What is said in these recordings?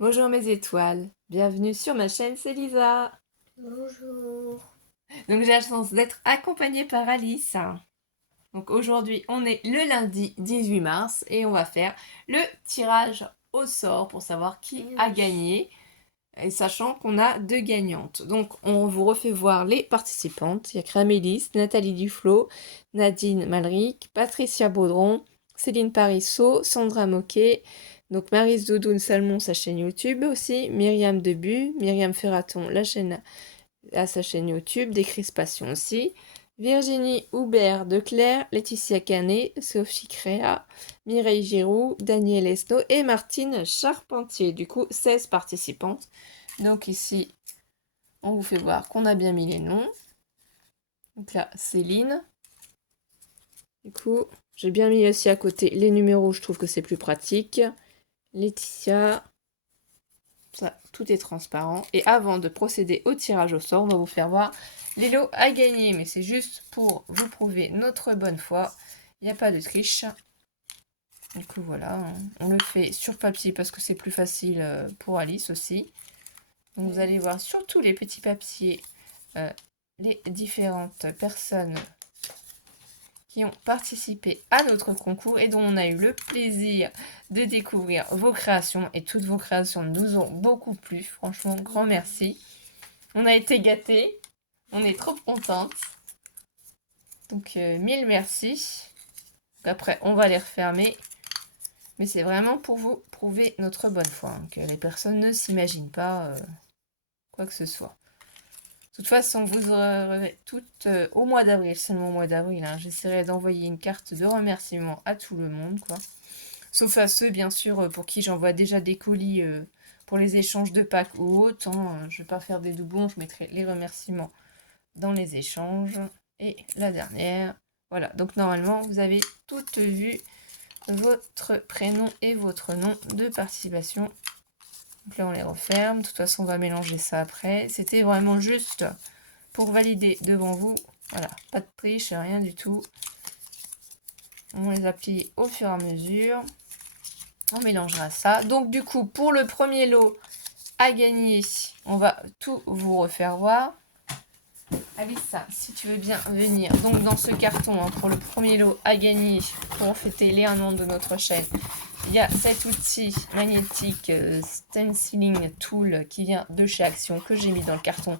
Bonjour mes étoiles, bienvenue sur ma chaîne, c'est Lisa. Bonjour. Donc j'ai la chance d'être accompagnée par Alice. Donc aujourd'hui on est le lundi 18 mars et on va faire le tirage au sort pour savoir qui Eh a oui. gagné. Et sachant qu'on a deux gagnantes. Donc on vous refait voir les participantes. Il y a Cramélis, Nathalie Duflo, Nadine Malric, Patricia Baudron, Céline Parisot, Sandra Moquet, donc Maryse Doudoune Salmon, sa chaîne YouTube aussi, Myriam Debu, Myriam Ferraton, la chaîne à sa chaîne YouTube, Décrispation aussi, Virginie Houbert de Claire, Laetitia Canet, Sophie Créa, Mireille Giroux, Daniel Esno et Martine Charpentier. Du coup, 16 participantes. Donc ici, on vous fait voir qu'on a bien mis les noms. Donc là, Céline. Du coup, j'ai bien mis aussi à côté les numéros, je trouve que c'est plus pratique. Laetitia. Ça, tout est transparent. Et avant de procéder au tirage au sort, on va vous faire voir les lots à gagner. Mais c'est juste pour vous prouver notre bonne foi. Il n'y a pas de triche. Du coup, voilà. On le fait sur papier parce que c'est plus facile pour Alice aussi. Donc, vous allez voir sur tous les petits papiers les différentes personnes qui ont participé à notre concours et dont on a eu le plaisir de découvrir vos créations. Et toutes vos créations nous ont beaucoup plu. Franchement, grand merci. On a été gâtés. On est trop contente. Donc, mille merci. Après, on va les refermer. Mais c'est vraiment pour vous prouver notre bonne foi. Hein, que les personnes ne s'imaginent pas quoi que ce soit. De toute façon, vous aurez toutes au mois d'avril, seulement au mois d'avril. Hein, j'essaierai d'envoyer une carte de remerciement à tout le monde, quoi. Sauf à ceux, bien sûr, pour qui j'envoie déjà des colis pour les échanges de Pâques ou autres. Hein. Je ne vais pas faire des doublons, je mettrai les remerciements dans les échanges. Et la dernière, voilà. Donc normalement, vous avez toutes vu votre prénom et votre nom de participation. Donc là, on les referme. De toute façon, on va mélanger ça après. C'était vraiment juste pour valider devant vous. Voilà, pas de triche, rien du tout. On les a pliés au fur et à mesure. On mélangera ça. Donc du coup, pour le premier lot à gagner, on va tout vous refaire voir. Alissa, si tu veux bien venir. Donc dans ce carton, hein, pour le premier lot à gagner, pour fêter les 1 an de notre chaîne, il y a cet outil magnétique stenciling tool qui vient de chez Action que j'ai mis dans le carton.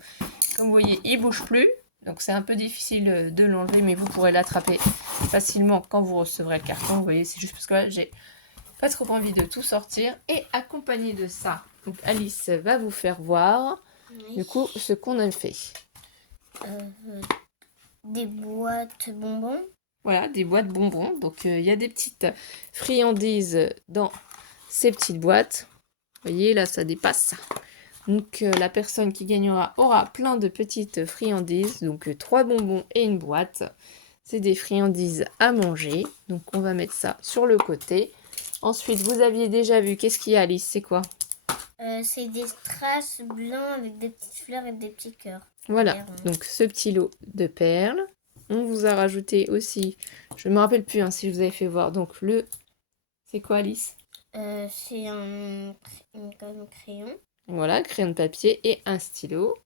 Comme vous voyez, il bouge plus. Donc c'est un peu difficile de l'enlever, mais vous pourrez l'attraper facilement quand vous recevrez le carton. Vous voyez, c'est juste parce que là, j'ai pas trop envie de tout sortir. Et accompagné de ça, donc Alice va vous faire voir Oui. du coup ce qu'on a fait. Des boîtes bonbons. Voilà, des boîtes bonbons. Donc il y a des petites friandises dans ces petites boîtes. Vous voyez, là ça dépasse. Donc la personne qui gagnera aura plein de petites friandises. Donc 3 bonbons et une boîte. C'est des friandises à manger. Donc on va mettre ça sur le côté. Ensuite, vous aviez déjà vu, qu'est-ce qu'il y a Alice? C'est quoi? C'est des strass blancs avec des petites fleurs et des petits cœurs. Voilà, donc ce petit lot de perles. On vous a rajouté aussi, je ne me rappelle plus hein, si je vous avais fait voir, donc le... C'est quoi Alice? C'est un crayon. Voilà, crayon de papier et un stylo.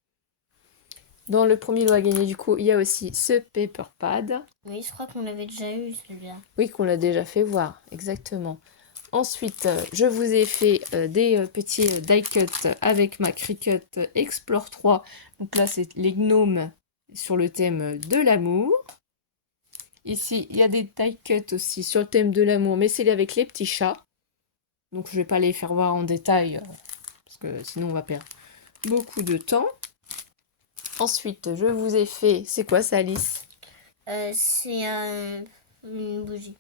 Dans le premier lot à gagner, du coup, il y a aussi ce paper pad. Oui, je crois qu'on l'avait déjà eu celui-là. Oui, qu'on l'a déjà fait voir, exactement. Ensuite, je vous ai fait des petits die cuts avec ma Cricut Explore 3. Donc là, c'est les gnomes sur le thème de l'amour. Ici, il y a des die cuts aussi sur le thème de l'amour, mais c'est avec les petits chats. Donc je ne vais pas les faire voir en détail, parce que sinon on va perdre beaucoup de temps. Ensuite, je vous ai fait... C'est quoi ça, Alice? C'est une bougie.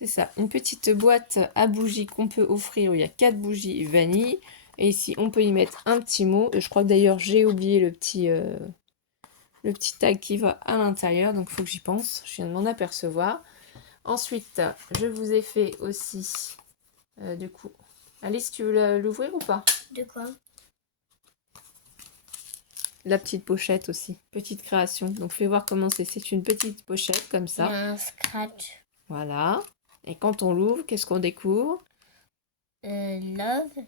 C'est ça, une petite boîte à bougies qu'on peut offrir où il y a 4 bougies vanille. Et ici, on peut y mettre un petit mot. Je crois que d'ailleurs, j'ai oublié le petit tag qui va à l'intérieur. Donc, il faut que j'y pense. Je viens de m'en apercevoir. Ensuite, je vous ai fait aussi, du coup... Alice, tu veux l'ouvrir ou pas? De quoi? La petite pochette aussi. Petite création. Donc, fais voir comment c'est. C'est une petite pochette comme Il y ça. a un scratch. Voilà. Et quand on l'ouvre, qu'est-ce qu'on découvre? Love.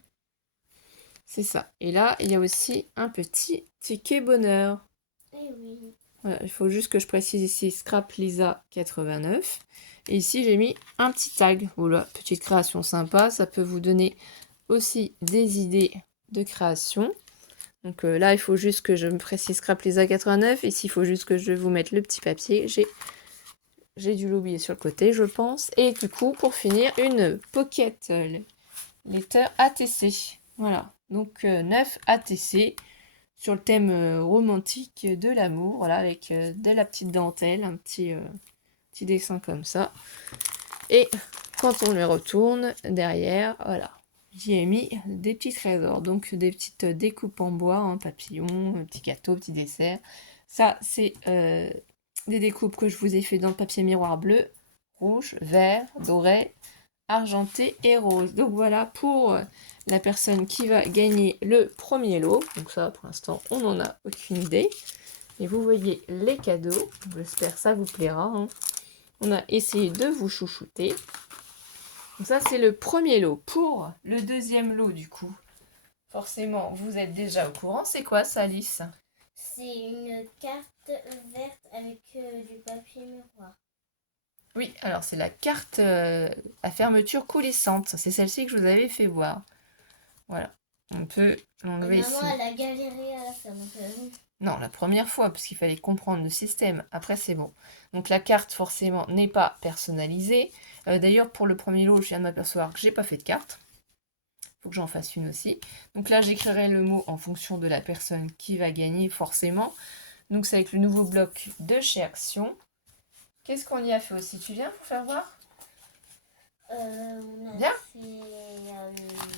C'est ça. Et là, il y a aussi un petit ticket bonheur. Eh oui. Voilà, il faut juste que je précise ici Scrap Lisa 89. Et ici, j'ai mis un petit tag. Voilà, petite création sympa. Ça peut vous donner aussi des idées de création. Donc là, il faut juste que je me précise Scrap Lisa 89. Ici, il faut juste que je vous mette le petit papier. J'ai dû l'oublier sur le côté, je pense. Et du coup, pour finir, une pocket letter ATC. Voilà, donc 9 ATC sur le thème romantique de l'amour. Voilà, avec de la petite dentelle, un petit dessin comme ça. Et quand on les retourne derrière, voilà, j'y ai mis des petits trésors. Donc des petites découpes en bois, hein, papillons, petits gâteaux, petits desserts. Ça, c'est des découpes que je vous ai fait dans le papier miroir bleu, rouge, vert, doré, argenté et rose. Donc voilà pour la personne qui va gagner le premier lot. Donc ça, pour l'instant, on n'en a aucune idée. Et vous voyez les cadeaux. J'espère que ça vous plaira, hein. On a essayé de vous chouchouter. Donc ça, c'est le premier lot. Pour le deuxième lot, du coup, forcément, vous êtes déjà au courant. C'est quoi ça, Alice? C'est une carte verte avec du papier miroir. Oui, alors c'est la carte à fermeture coulissante. C'est celle-ci que je vous avais fait voir. Voilà. On peut l'enlever ici. Maman, elle a galéré à la faire. Donc, Non, la première fois, parce qu'il fallait comprendre le système. Après, c'est bon. Donc la carte, forcément, n'est pas personnalisée. D'ailleurs, pour le premier lot, je viens de m'apercevoir que j'ai pas fait de carte. Il faut que j'en fasse une aussi. Donc là, j'écrirai le mot en fonction de la personne qui va gagner, forcément. Donc c'est avec le nouveau bloc de chez Action. Qu'est-ce qu'on y a fait aussi? Tu viens pour faire voir? on a Viens. fait...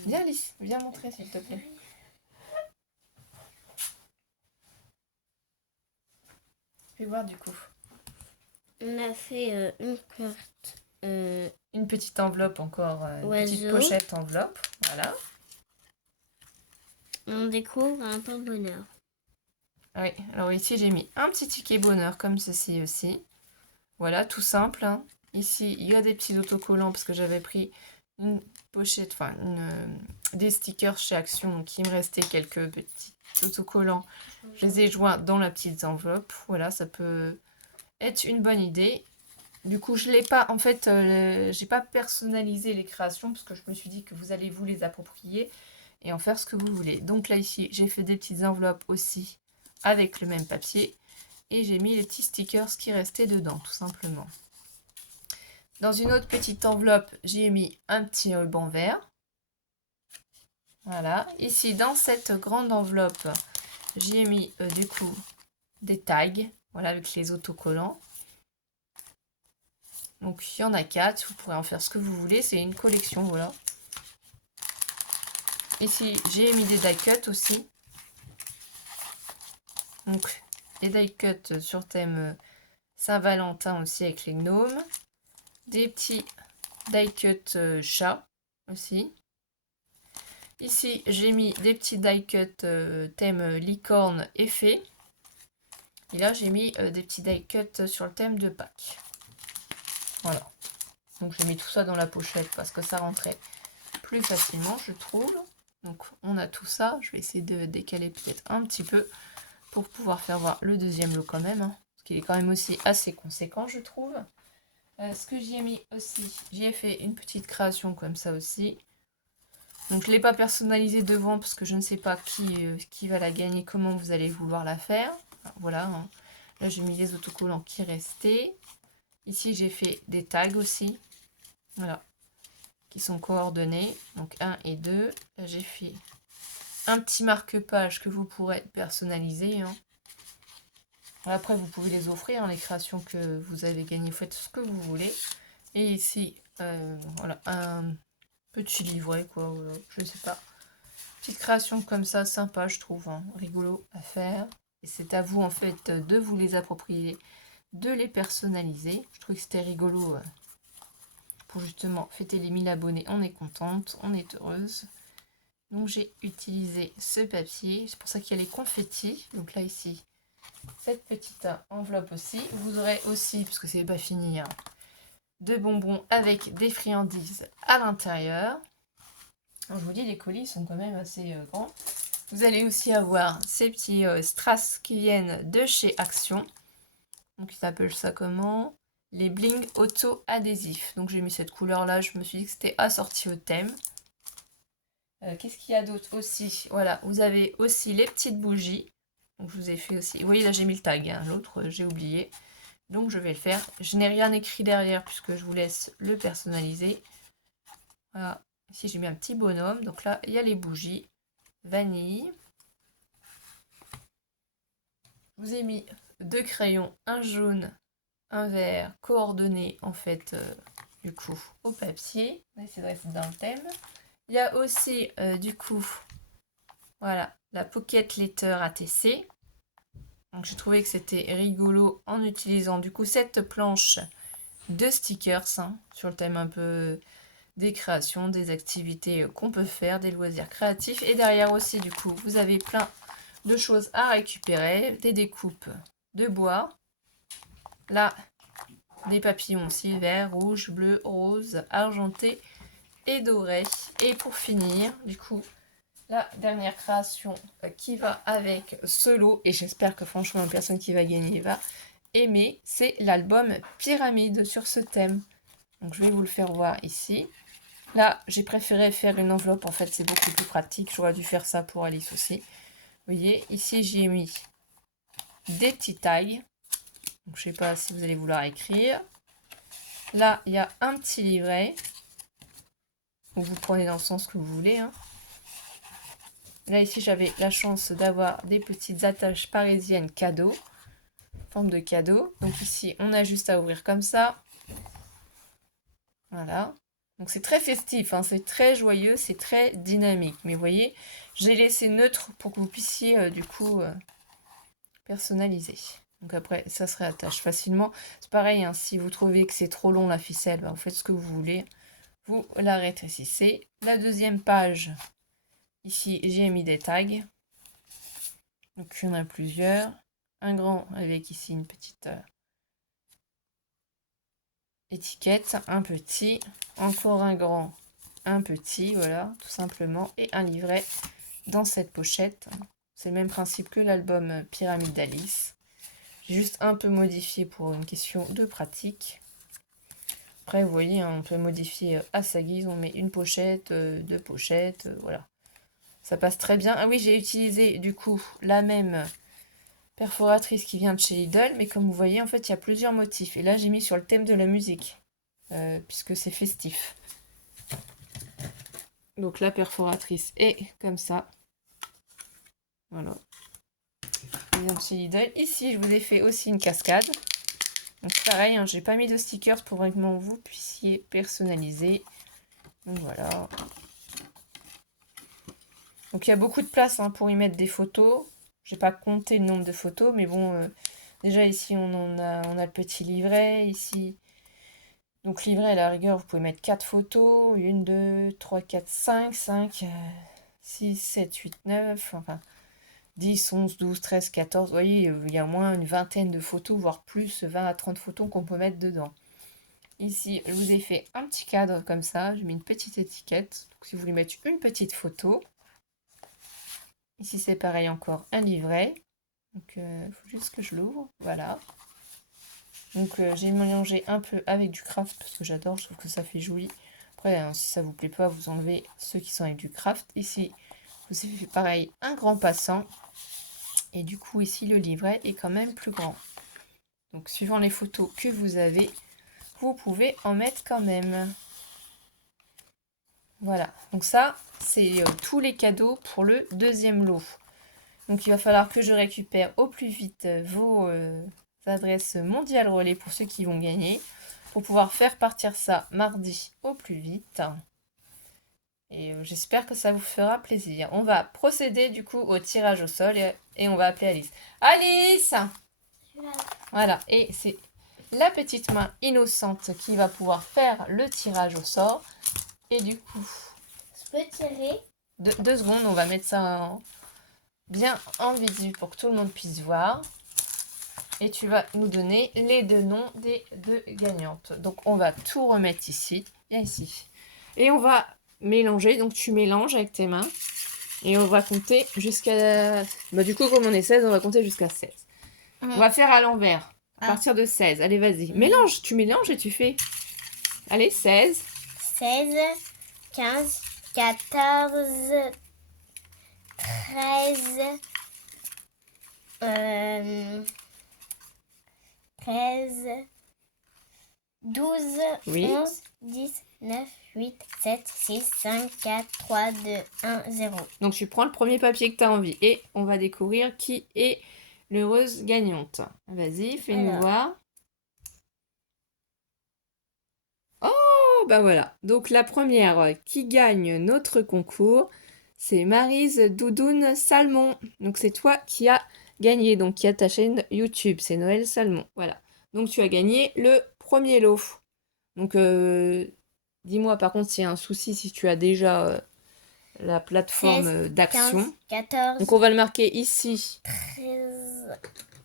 Viens, Alice. Viens montrer, s'il te plaît. Fais voir, du coup. On a fait une carte. Une petite enveloppe encore, une petite Oiseau. pochette enveloppe. Voilà. On découvre un porte-bonheur. Oui, alors ici j'ai mis un petit ticket bonheur comme ceci aussi. Voilà, tout simple, hein. Ici, il y a des petits autocollants parce que j'avais pris une pochette, enfin des stickers chez Action, donc il me restait quelques petits autocollants. Je les ai joints dans la petite enveloppe. Voilà, ça peut être une bonne idée. Du coup, je l'ai pas, en fait, j'ai pas personnalisé les créations parce que je me suis dit que vous allez vous les approprier et en faire ce que vous voulez. Donc là, ici, j'ai fait des petites enveloppes aussi avec le même papier et j'ai mis les petits stickers qui restaient dedans, tout simplement. Dans une autre petite enveloppe, j'ai mis un petit ruban vert. Voilà. Ici, dans cette grande enveloppe, j'ai mis du coup des tags, voilà, avec les autocollants. Donc il y en a 4, vous pourrez en faire ce que vous voulez, c'est une collection, voilà. Ici, j'ai mis des die cuts aussi. Donc, des die cuts sur thème Saint-Valentin aussi avec les gnomes. Des petits die cuts chat aussi. Ici, j'ai mis des petits die cuts thème licorne et fée. Et là, j'ai mis des petits die cuts sur le thème de Pâques. Voilà. Donc, j'ai mis tout ça dans la pochette parce que ça rentrait plus facilement, je trouve. Donc, on a tout ça. Je vais essayer de décaler peut-être un petit peu pour pouvoir faire voir le deuxième lot quand même. Hein, parce qu'il est quand même aussi assez conséquent, je trouve. Ce que j'y ai mis aussi, j'y ai fait une petite création comme ça aussi. Donc, je ne l'ai pas personnalisé devant parce que je ne sais pas qui va la gagner, comment vous allez vouloir la faire. Alors, voilà. Hein. Là, j'ai mis les autocollants qui restaient. Ici, j'ai fait des tags aussi. Voilà. Qui sont coordonnés. Donc, 1 et 2. Là, j'ai fait un petit marque-page que vous pourrez personnaliser. Hein. Après, vous pouvez les offrir, hein, les créations que vous avez gagnées. Faites ce que vous voulez. Et ici, voilà, un petit livret, quoi. Voilà, je sais pas. Petite création comme ça, sympa, je trouve. Hein, rigolo à faire. Et c'est à vous, en fait, de vous les approprier, de les personnaliser. Je trouve que c'était rigolo pour justement fêter les 1000 abonnés. On est contente, on est heureuse. Donc, j'ai utilisé ce papier. C'est pour ça qu'il y a les confettis. Donc là, ici, cette petite enveloppe aussi. Vous aurez aussi, parce que c'est pas fini, hein, de bonbons avec des friandises à l'intérieur. Alors, je vous dis, les colis sont quand même assez grands. Vous allez aussi avoir ces petits strass qui viennent de chez Action. Donc, ils s'appellent ça comment? Les bling auto-adhésifs. Donc, j'ai mis cette couleur-là. Je me suis dit que c'était assorti au thème. Qu'est-ce qu'il y a d'autre aussi? Voilà, vous avez aussi les petites bougies. Donc, je vous ai fait aussi. Vous voyez, là, j'ai mis le tag. Hein. L'autre, j'ai oublié. Donc, je vais le faire. Je n'ai rien écrit derrière puisque je vous laisse le personnaliser. Voilà. Ici, j'ai mis un petit bonhomme. Donc là, il y a les bougies. Vanille. Je vous ai mis 2 crayons, un jaune, un vert, coordonnés en fait du coup au papier. On va essayer de rester dans le thème. Il y a aussi du coup voilà la Pocket Letter ATC. Donc j'ai trouvé que c'était rigolo en utilisant du coup cette planche de stickers hein, sur le thème un peu des créations, des activités qu'on peut faire, des loisirs créatifs. Et derrière aussi du coup vous avez plein de choses à récupérer, des découpes de bois. Là, des papillons aussi, vert, rouge, bleu, rose, argenté et doré. Et pour finir, du coup, la dernière création qui va avec ce lot, et j'espère que franchement la personne qui va gagner va aimer, c'est l'album Pyramide sur ce thème. Donc je vais vous le faire voir ici. Là, j'ai préféré faire une enveloppe, en fait c'est beaucoup plus pratique, j'aurais dû faire ça pour Alice aussi. Vous voyez, ici j'ai mis des petits tags. Donc, je ne sais pas si vous allez vouloir écrire. Là, il y a un petit livret. Donc, vous prenez dans le sens que vous voulez. Hein. Là, ici, j'avais la chance d'avoir des petites attaches parisiennes cadeaux. Forme de cadeau. Donc ici, on a juste à ouvrir comme ça. Voilà. Donc c'est très festif, hein, c'est très joyeux, c'est très dynamique. Mais vous voyez, j'ai laissé neutre pour que vous puissiez du coup personnaliser. Donc après, ça se réattache facilement. C'est pareil, hein, si vous trouvez que c'est trop long la ficelle, bah, vous faites ce que vous voulez. Vous la rétrécissez. La deuxième page, ici, j'ai mis des tags. Donc il y en a plusieurs. Un grand avec ici une petite étiquette. Un petit. Encore un grand. Un petit, voilà, tout simplement. Et un livret dans cette pochette. C'est le même principe que l'album Pyramide d'Alice. J'ai juste un peu modifié pour une question de pratique. Après, vous voyez, hein, on peut modifier à sa guise. On met une pochette, deux pochettes, voilà. Ça passe très bien. Ah oui, j'ai utilisé du coup la même perforatrice qui vient de chez Lidl. Mais comme vous voyez, en fait, il y a plusieurs motifs. Et là, j'ai mis sur le thème de la musique, puisque c'est festif. Donc la perforatrice est comme ça. Voilà. Elle vient de chez Lidl. Ici, je vous ai fait aussi une cascade. Donc pareil, hein, j'ai pas mis de stickers pour vraiment vous puissiez personnaliser. Donc voilà. Donc il y a beaucoup de place hein, pour y mettre des photos. J'ai pas compté le nombre de photos, mais bon, déjà ici on a le petit livret. Ici, donc livret à la rigueur, vous pouvez mettre 4 photos. 1, 2, 3, 4, 5, 6, 7, 8, 9, enfin 10, 11, 12, 13, 14. Vous voyez, il y a au moins une vingtaine de photos, voire plus, 20 à 30 photos qu'on peut mettre dedans. Ici, je vous ai fait un petit cadre comme ça. J'ai mis une petite étiquette. Donc, si vous voulez mettre une petite photo. Ici, c'est pareil encore, un livret. Donc, il faut juste que je l'ouvre. Voilà. Donc, j'ai mélangé un peu avec du craft parce que j'adore. Je trouve que ça fait joli. Après, hein, si ça vous plaît pas, vous enlevez ceux qui sont avec du craft. Ici, je vous ai fait pareil, un grand passant. Et du coup, ici, le livret est quand même plus grand. Donc, suivant les photos que vous avez, vous pouvez en mettre quand même. Voilà, donc ça, c'est tous les cadeaux pour le deuxième lot. Donc il va falloir que je récupère au plus vite vos adresses mondiales relais pour ceux qui vont gagner, pour pouvoir faire partir ça mardi au plus vite. Et j'espère que ça vous fera plaisir. On va procéder du coup au tirage au sol et on va appeler Alice. Alice! Voilà, et c'est la petite main innocente qui va pouvoir faire le tirage au sort. Et du coup, Je peux tirer? 2 secondes, on va mettre ça bien en visu pour que tout le monde puisse voir. Et tu vas nous donner les 2 noms des 2 gagnantes. Donc on va tout remettre ici et ici. Et on va mélanger. Donc tu mélanges avec tes mains. Et on va compter jusqu'à... Bah du coup, comme on est 16, on va compter jusqu'à 16. On va faire à l'envers. À partir de 16. Allez, vas-y. Mélange. Tu mélanges et tu fais... Allez, 16. 16, 15, 14, 13, 13, 12, Oui. 11, 10, 9, 8, 7, 6, 5, 4, 3, 2, 1, 0. Donc tu prends le premier papier que tu as envie et on va découvrir qui est l'heureuse gagnante. Vas-y, fais-nous Alors. voir. Oh, bah voilà. Donc la première qui gagne notre concours, c'est Maryse Doudoune Salmon. Donc c'est toi qui as gagné, donc qui a ta chaîne YouTube, c'est Noël Salmon. Voilà. Donc tu as gagné le premier lot. Donc dis-moi par contre s'il y a un souci, si tu as déjà la plateforme 16, d'action. 15, 14, Donc on va le marquer ici, 13,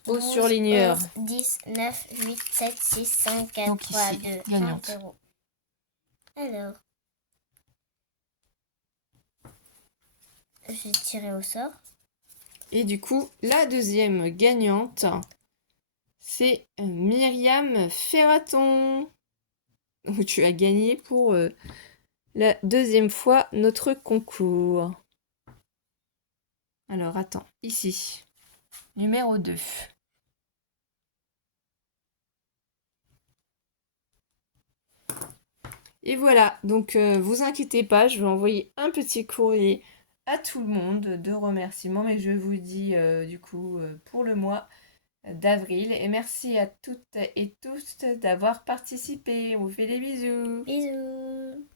au 12, surligneur. 11, 10, 9, 8, 7, 6, 5, 4, Donc 3, ici, 2, 1, gagnante. 0. Alors, je vais tirer au sort. Et du coup, la deuxième gagnante, c'est Myriam Ferraton. Donc tu as gagné pour la deuxième fois notre concours. Alors attends, ici, numéro 2. Et voilà, donc vous inquiétez pas, je vais envoyer un petit courrier à tout le monde de remerciements, mais je vous dis du coup pour le mois d'avril. Et merci à toutes et tous d'avoir participé. On vous fait des bisous. Bisous.